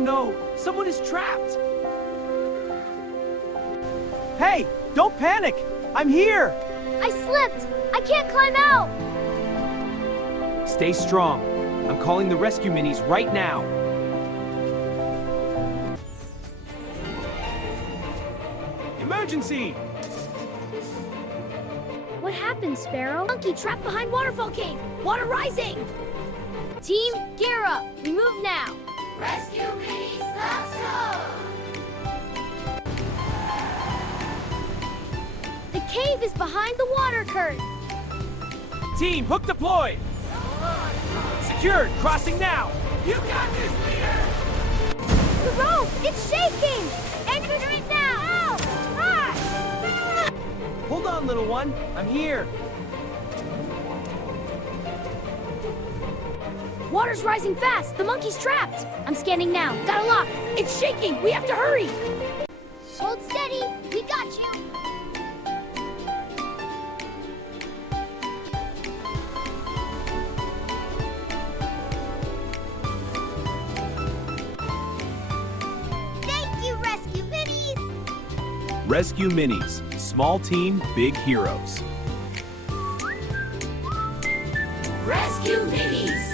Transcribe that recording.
no! Someone is trapped! Hey! Don't panic! I'm here! I slipped! I can't climb out! Stay strong. I'm calling the rescue minis right now. Emergency! What happened, Sparrow? Monkey trapped behind Waterfall Cave! Water rising! Team, gear up! We move now! Rescue minis, let's go! The cave is behind the water curtain! Team, hook deployed! Secured, crossing now! You got this, leader! The rope! It's shaking! Enter it now! Ow! Ah! Hold on, little one. I'm here. Water's rising fast! The monkey's trapped! I'm scanning now. Got a lock! It's shaking! We have to hurry! Hold steady! We got you! Thank you, Rescue Minis! Rescue Minis. Small team, big heroes. Rescue minis!